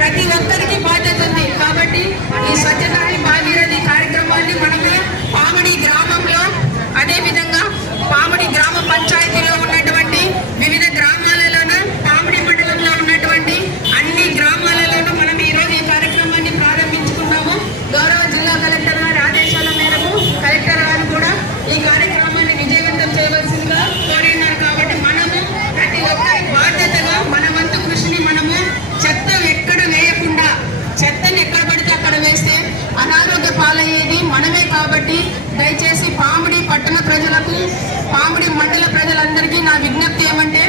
ప్రతి ఒక్కరికి బాధ్యత ఉంది. కాబట్టి ఈ స్వచ్ఛతా హీ భాగీరథి కార్యక్రమాన్ని మనమే పామిడి గ్రామంలో, అదేవిధంగా పామిడి గ్రామ పంచాయతీలో ఉన్నటువంటి వివిధ గ్రామాలలోనూ, పామిడి మండలంలో ఉన్నటువంటి అన్ని గ్రామాలలోనూ మనం ఈరోజు ఈ కార్యక్రమాన్ని ప్రారంభించుకున్నాము. గౌరవ జిల్లా కలెక్టర్ గారి ఆదేశాల మేరకు కలెక్టర్ గారు కూడా ఈ కార్యక్రమాన్ని విజయవంతం చేయవలసిందిగా కోరినారు. కాబట్టి మనము ప్రతి ఒక్కరి బాధ్యతగా మన వంతు కృషిని మనము చెత్త ఎక్కడ వేయకుండా, చెత్తని ఎక్కడ పడితే అక్కడ వేస్తే అనారోగ్య పాలయ్యేది మనమే. కాబట్టి దయచేసి పామిడి పట్టణ ప్రజలకు, పామిడి మండల ప్రజలందరికీ నా విజ్ఞప్తి ఏమంటే,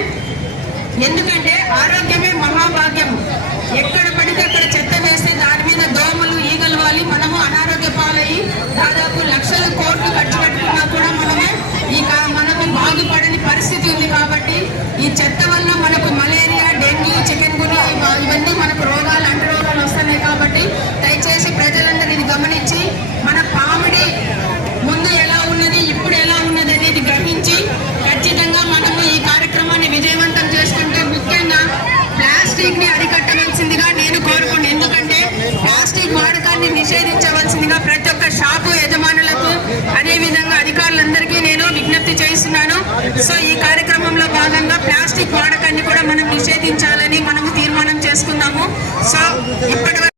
ఎందుకంటే ఆరోగ్యమే మహాభాగ్యం. ఎక్కడ పడితే అక్కడ చెత్త వేస్తే దాని మీద దోమలు, ఈగలు వాలి మనము అనారోగ్య పాలయ్యి దాదాపు లక్షల కోట్లు ఖర్చు పెట్టుకున్నా కూడా మనము బాగుపడని పరిస్థితి ఉంది. కాబట్టి ఈ చెత్త వల్ల మనకు మలేరియా, డెంగ్యూ, చికెన్ గున్యా ఇవన్నీ మనకు రోగాలు, అంటు రోగాలు వస్తున్నాయి. కాబట్టి దయచేసి ప్రజలందరూ ఇది గమనించి మన పామిడి ముందు ఎలా ఉన్నది, ఇప్పుడు ఎలా ఉన్నది అనేది గ్రహించి ఖచ్చితంగా మనము ఈ కార్యక్రమాన్ని విజయవంతం చేసుకుంటే, ముఖ్యంగా ప్లాస్టిక్ ని అరికట్టవలసిందిగా నేను కోరుకున్నాను. ఎందుకంటే ప్లాస్టిక్ వాడకాన్ని నిషేధించవలసిందిగా ప్రతి ఒక్క షాపు యజమానులకు, అదేవిధంగా అధికారులందరికీ నేను విజ్ఞప్తి చేస్తున్నాను. సో ఈ కార్యక్రమంలో భాగంగా ప్లాస్టిక్ వాడకాన్ని కూడా మనం నిషేధించాలని మనము తీర్మానం చేసుకున్నాము. సో ఇప్పటి